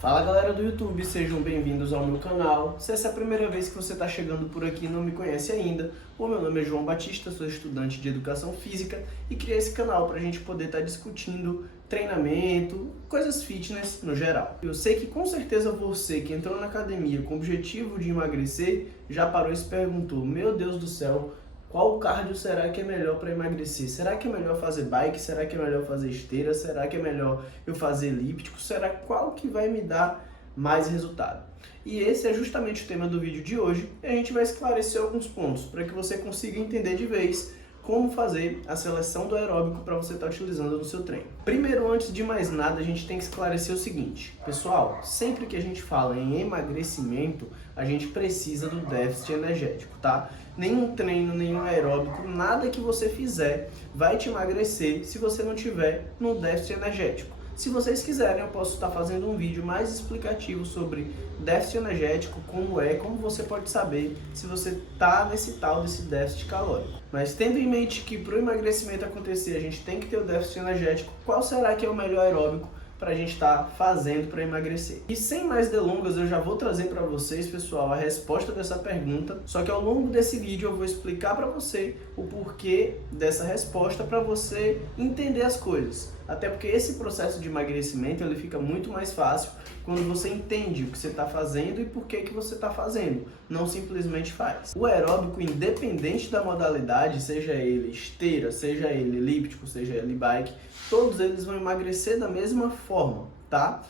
Fala galera do YouTube, sejam bem-vindos ao meu canal. Se essa é a primeira vez que você está chegando por aqui e não me conhece ainda, o meu nome é João Batista, sou estudante de Educação Física e criei esse canal para a gente poder estar discutindo treinamento, coisas fitness no geral. Eu sei que com certeza você que entrou na academia com o objetivo de emagrecer já parou e se perguntou: meu Deus do céu, qual cardio será que é melhor para emagrecer? Será que é melhor fazer bike? Será que é melhor fazer esteira? Será que é melhor eu fazer elíptico? Será qual que vai me dar mais resultado? E esse é justamente o tema do vídeo de hoje. E a gente vai esclarecer alguns pontos para que você consiga entender de vez como fazer a seleção do aeróbico para você estar utilizando no seu treino. Primeiro, antes de mais nada, a gente tem que esclarecer o seguinte. Pessoal, sempre que a gente fala em emagrecimento, a gente precisa do déficit energético, tá? Nenhum treino, nenhum aeróbico, nada que você fizer vai te emagrecer se você não tiver no déficit energético. Se vocês quiserem, eu posso estar fazendo um vídeo mais explicativo sobre déficit energético, como você pode saber se você está nesse tal desse déficit calórico. Mas tendo em mente que para o emagrecimento acontecer a gente tem que ter o déficit energético, qual será que é o melhor aeróbico para a gente estar fazendo para emagrecer? E sem mais delongas, eu já vou trazer para vocês, pessoal, a resposta dessa pergunta, só que ao longo desse vídeo eu vou explicar para você o porquê dessa resposta para você entender as coisas. Até porque esse processo de emagrecimento ele fica muito mais fácil quando você entende o que você está fazendo e por que você está fazendo, não simplesmente faz. O aeróbico, independente da modalidade, seja ele esteira, seja ele elíptico, seja ele bike, todos eles vão emagrecer da mesma forma, tá?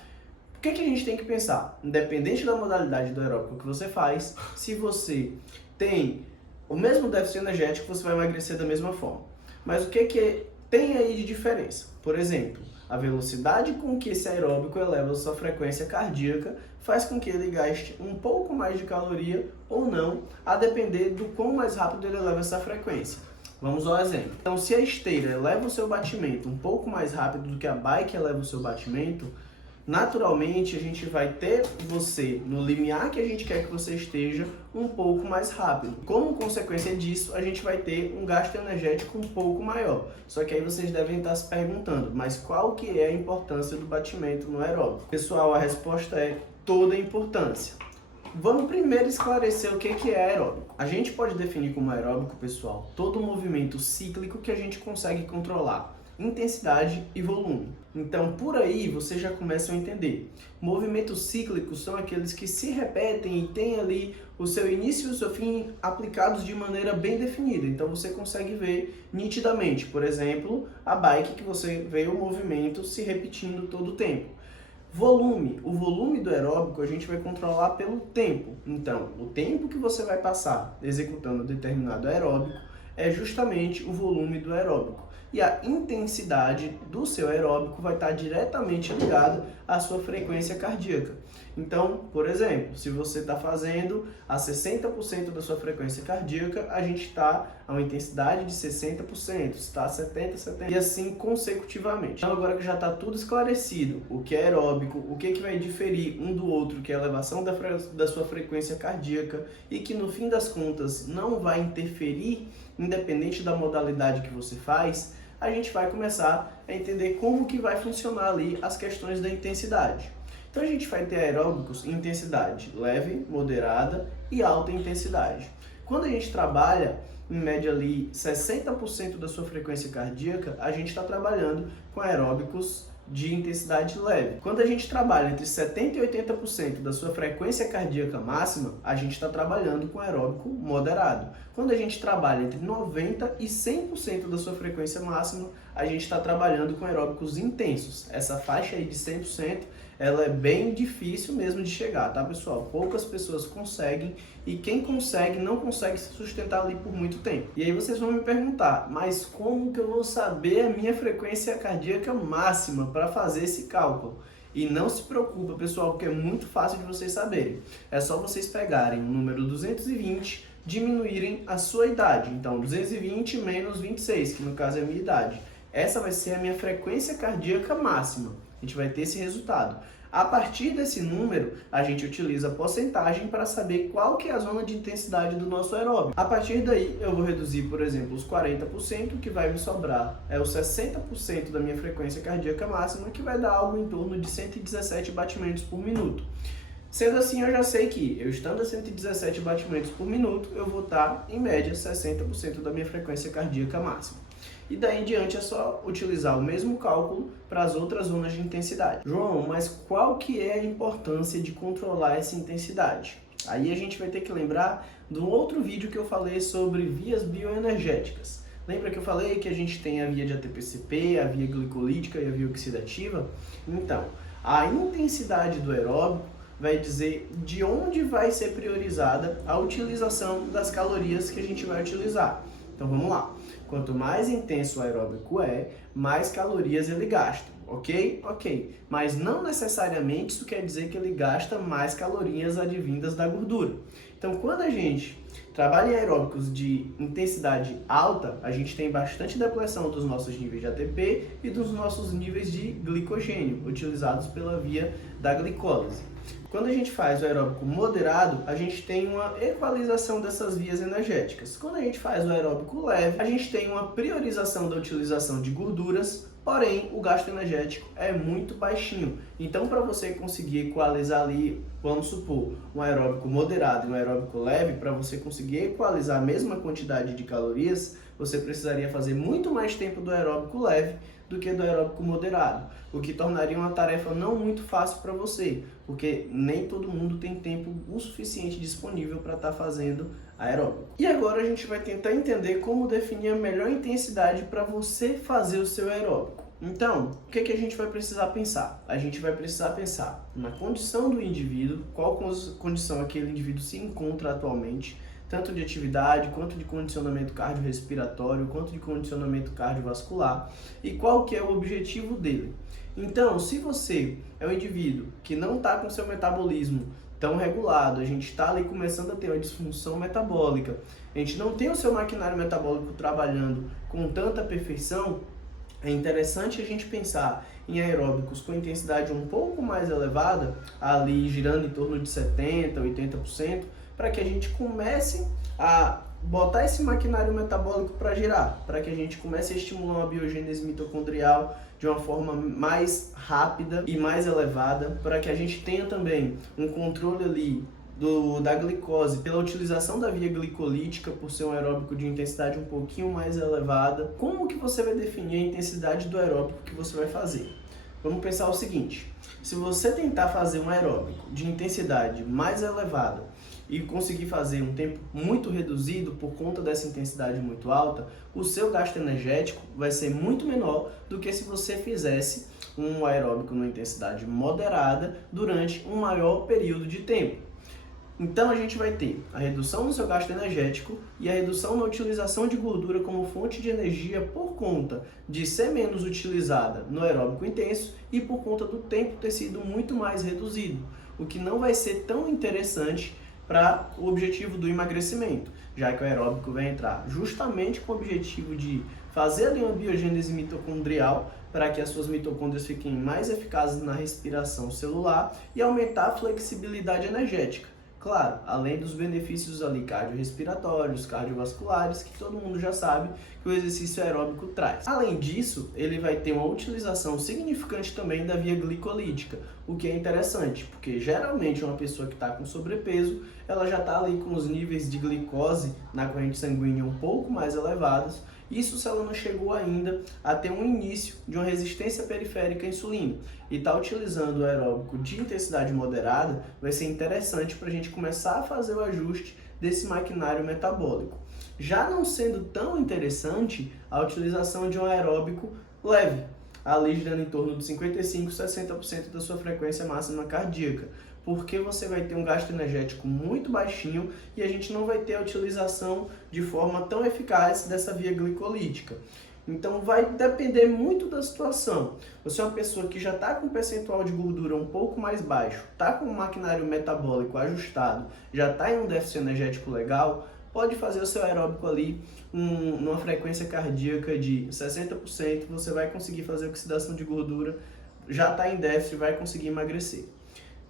O que a gente tem que pensar? Independente da modalidade do aeróbico que você faz, se você tem o mesmo déficit energético, você vai emagrecer da mesma forma. Mas o que tem aí de diferença? Por exemplo, a velocidade com que esse aeróbico eleva a sua frequência cardíaca faz com que ele gaste um pouco mais de caloria ou não, a depender do quão mais rápido ele eleva essa frequência. Vamos ao exemplo. Então, se a esteira eleva o seu batimento um pouco mais rápido do que a bike eleva o seu batimento, naturalmente a gente vai ter você no limiar que a gente quer que você esteja um pouco mais rápido. Como consequência disso, a gente vai ter um gasto energético um pouco maior. Só que aí vocês devem estar se perguntando, mas qual que é a importância do batimento no aeróbico? Pessoal, a resposta é toda a importância. Vamos primeiro esclarecer o que é aeróbico. A gente pode definir como aeróbico, pessoal, todo movimento cíclico que a gente consegue controlar intensidade e volume. Então, por aí você já começa a entender. Movimentos cíclicos são aqueles que se repetem e têm ali o seu início e o seu fim aplicados de maneira bem definida. Então, você consegue ver nitidamente, por exemplo, a bike que você vê o movimento se repetindo todo o tempo. Volume. O volume do aeróbico a gente vai controlar pelo tempo. Então, o tempo que você vai passar executando determinado aeróbico é justamente o volume do aeróbico. E a intensidade do seu aeróbico vai estar diretamente ligada à sua frequência cardíaca. Então, por exemplo, se você está fazendo a 60% da sua frequência cardíaca, a gente está a uma intensidade de 60%, se está a 70%, 70% e assim consecutivamente. Então, agora que já está tudo esclarecido, o que é aeróbico, o que vai diferir um do outro, que é a elevação da sua frequência cardíaca e que no fim das contas não vai interferir, independente da modalidade que você faz, a gente vai começar a entender como que vai funcionar ali as questões da intensidade. Então a gente vai ter aeróbicos em intensidade leve, moderada e alta intensidade. Quando a gente trabalha em média ali 60% da sua frequência cardíaca, a gente está trabalhando com aeróbicos de intensidade leve. Quando a gente trabalha entre 70% e 80% da sua frequência cardíaca máxima, a gente está trabalhando com aeróbico moderado. Quando a gente trabalha entre 90% e 100% da sua frequência máxima, a gente está trabalhando com aeróbicos intensos. Essa faixa aí de 100%, ela é bem difícil mesmo de chegar, tá, pessoal? Poucas pessoas conseguem e quem consegue não consegue se sustentar ali por muito tempo. E aí vocês vão me perguntar, mas como que eu vou saber a minha frequência cardíaca máxima para fazer esse cálculo? E não se preocupa, pessoal, porque é muito fácil de vocês saberem. É só vocês pegarem o número 220, diminuírem a sua idade. Então, 220 menos 26, que no caso é a minha idade. Essa vai ser a minha frequência cardíaca máxima. A gente vai ter esse resultado. A partir desse número, a gente utiliza a porcentagem para saber qual que é a zona de intensidade do nosso aeróbico. A partir daí, eu vou reduzir, por exemplo, os 40%, que vai me sobrar é os 60% da minha frequência cardíaca máxima, que vai dar algo em torno de 117 batimentos por minuto. Sendo assim, eu já sei que, eu estando a 117 batimentos por minuto, eu vou estar, em média, 60% da minha frequência cardíaca máxima. E daí em diante é só utilizar o mesmo cálculo para as outras zonas de intensidade. João, mas qual que é a importância de controlar essa intensidade? Aí a gente vai ter que lembrar de um outro vídeo que eu falei sobre vias bioenergéticas. Lembra que eu falei que a gente tem a via de ATP-CP, a via glicolítica e a via oxidativa? Então, a intensidade do aeróbico vai dizer de onde vai ser priorizada a utilização das calorias que a gente vai utilizar. Então vamos lá. Quanto mais intenso o aeróbico é, mais calorias ele gasta, ok? Ok. Mas não necessariamente isso quer dizer que ele gasta mais calorias advindas da gordura. Então quando a gente trabalha em aeróbicos de intensidade alta, a gente tem bastante depressão dos nossos níveis de ATP e dos nossos níveis de glicogênio, utilizados pela via da glicólise. Quando a gente faz o aeróbico moderado, a gente tem uma equalização dessas vias energéticas. Quando a gente faz o aeróbico leve, a gente tem uma priorização da utilização de gorduras, porém o gasto energético é muito baixinho. Então, para você conseguir equalizar ali, vamos supor, um aeróbico moderado e um aeróbico leve, para você conseguir equalizar a mesma quantidade de calorias, você precisaria fazer muito mais tempo do aeróbico leve do que do aeróbico moderado, o que tornaria uma tarefa não muito fácil para você, porque nem todo mundo tem tempo o suficiente disponível para estar fazendo aeróbico. E agora a gente vai tentar entender como definir a melhor intensidade para você fazer o seu aeróbico. Então, o que a gente vai precisar pensar? A gente vai precisar pensar na condição do indivíduo, qual condição aquele indivíduo se encontra atualmente, tanto de atividade, quanto de condicionamento cardiorrespiratório, quanto de condicionamento cardiovascular, e qual que é o objetivo dele. Então, se você é um indivíduo que não está com seu metabolismo tão regulado, a gente está ali começando a ter uma disfunção metabólica, a gente não tem o seu maquinário metabólico trabalhando com tanta perfeição, é interessante a gente pensar em aeróbicos com intensidade um pouco mais elevada, ali girando em torno de 70%, 80%, para que a gente comece a botar esse maquinário metabólico para girar, para que a gente comece a estimular uma biogênese mitocondrial de uma forma mais rápida e mais elevada, para que a gente tenha também um controle ali da glicose pela utilização da via glicolítica, por ser um aeróbico de intensidade um pouquinho mais elevada. Como que você vai definir a intensidade do aeróbico que você vai fazer? Vamos pensar o seguinte: se você tentar fazer um aeróbico de intensidade mais elevada e conseguir fazer um tempo muito reduzido por conta dessa intensidade muito alta, o seu gasto energético vai ser muito menor do que se você fizesse um aeróbico numa intensidade moderada durante um maior período de tempo. Então a gente vai ter a redução no seu gasto energético e a redução na utilização de gordura como fonte de energia por conta de ser menos utilizada no aeróbico intenso e por conta do tempo ter sido muito mais reduzido, o que não vai ser tão interessante para o objetivo do emagrecimento, já que o aeróbico vai entrar justamente com o objetivo de fazer ali uma biogênese mitocondrial para que as suas mitocôndrias fiquem mais eficazes na respiração celular e aumentar a flexibilidade energética. Claro, além dos benefícios ali cardiorrespiratórios, cardiovasculares, que todo mundo já sabe que o exercício aeróbico traz. Além disso, ele vai ter uma utilização significante também da via glicolítica, o que é interessante, porque geralmente uma pessoa que está com sobrepeso, ela já está ali com os níveis de glicose na corrente sanguínea um pouco mais elevados. Isso se ela não chegou ainda a ter um início de uma resistência periférica à insulina. E estar utilizando o aeróbico de intensidade moderada vai ser interessante para a gente começar a fazer o ajuste desse maquinário metabólico. Já não sendo tão interessante a utilização de um aeróbico leve, ali girando em torno de 55% a 60% da sua frequência máxima cardíaca, porque você vai ter um gasto energético muito baixinho e a gente não vai ter a utilização de forma tão eficaz dessa via glicolítica. Então vai depender muito da situação. Você é uma pessoa que já está com um percentual de gordura um pouco mais baixo, está com um maquinário metabólico ajustado, já está em um déficit energético legal, pode fazer o seu aeróbico ali numa frequência cardíaca de 60%, você vai conseguir fazer oxidação de gordura já está em déficit vai conseguir emagrecer.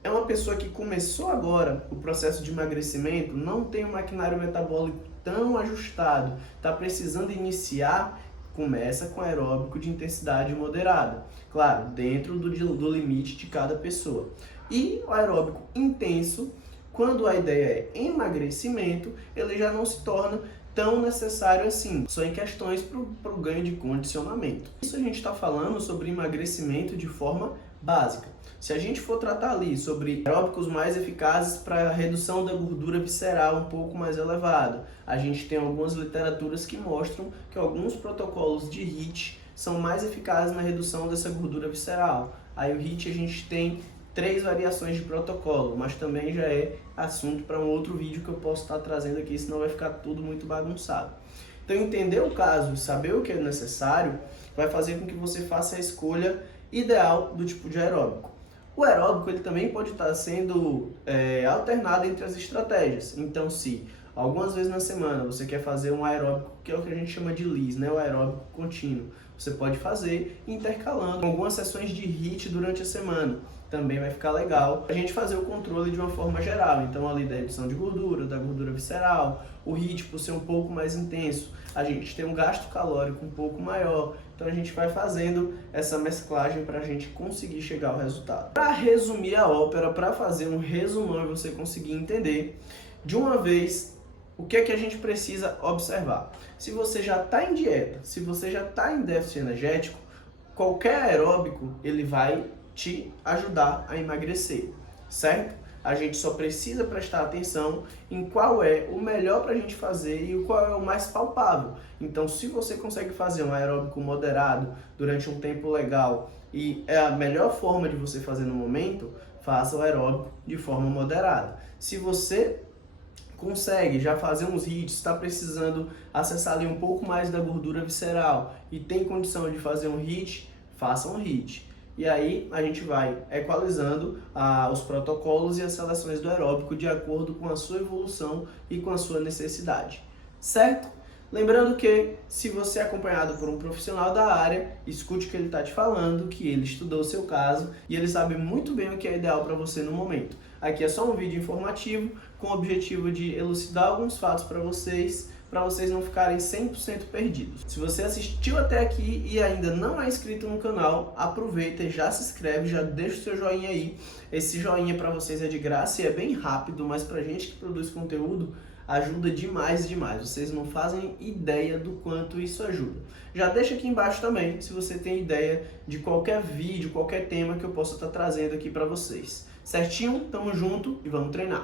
É uma pessoa que começou agora o processo de emagrecimento, não tem um maquinário metabólico tão ajustado, está precisando iniciar, começa com aeróbico de intensidade moderada. Claro, dentro do limite de cada pessoa. E o aeróbico intenso, quando a ideia é emagrecimento, ele já não se torna tão necessário assim, só em questões para o ganho de condicionamento. Isso a gente está falando sobre emagrecimento de forma básica. Se a gente for tratar ali sobre aeróbicos mais eficazes para a redução da gordura visceral um pouco mais elevada, a gente tem algumas literaturas que mostram que alguns protocolos de HIIT são mais eficazes na redução dessa gordura visceral. Aí o HIIT a gente tem 3 variações de protocolo, mas também já é assunto para um outro vídeo que eu posso estar trazendo aqui, senão vai ficar tudo muito bagunçado. Então entender o caso, saber o que é necessário, vai fazer com que você faça a escolha ideal do tipo de aeróbico. O aeróbico ele também pode estar sendo alternado entre as estratégias. Então, se algumas vezes na semana você quer fazer um aeróbico, que é o que a gente chama de LIS, né? O aeróbico contínuo, você pode fazer intercalando algumas sessões de HIIT durante a semana. Também vai ficar legal a gente fazer o controle de uma forma geral. Então, ali da redução de gordura, da gordura visceral, o HIIT por ser um pouco mais intenso, a gente tem um gasto calórico um pouco maior. Então, a gente vai fazendo essa mesclagem para a gente conseguir chegar ao resultado. Para resumir a ópera, para fazer um resumão e você conseguir entender de uma vez o que é que a gente precisa observar. Se você já está em dieta, se você já está em déficit energético, qualquer aeróbico ele vai te ajudar a emagrecer, certo? A gente só precisa prestar atenção em qual é o melhor para a gente fazer e qual é o mais palpável. Então, se você consegue fazer um aeróbico moderado durante um tempo legal e é a melhor forma de você fazer no momento, faça o aeróbico de forma moderada. Se você consegue já fazer uns HIITs, está precisando acessar ali um pouco mais da gordura visceral e tem condição de fazer um HIIT, faça um HIIT. E aí a gente vai equalizando os protocolos e as seleções do aeróbico de acordo com a sua evolução e com a sua necessidade, certo? Lembrando que, se você é acompanhado por um profissional da área, escute o que ele está te falando, que ele estudou o seu caso e ele sabe muito bem o que é ideal para você no momento. Aqui é só um vídeo informativo com o objetivo de elucidar alguns fatos para vocês não ficarem 100% perdidos. Se você assistiu até aqui e ainda não é inscrito no canal, aproveita e já se inscreve, já deixa o seu joinha aí. Esse joinha para vocês é de graça e é bem rápido, mas pra gente que produz conteúdo, ajuda demais, demais. Vocês não fazem ideia do quanto isso ajuda. Já deixa aqui embaixo também, se você tem ideia de qualquer vídeo, qualquer tema que eu possa estar trazendo aqui para vocês. Certinho? Tamo junto e vamos treinar.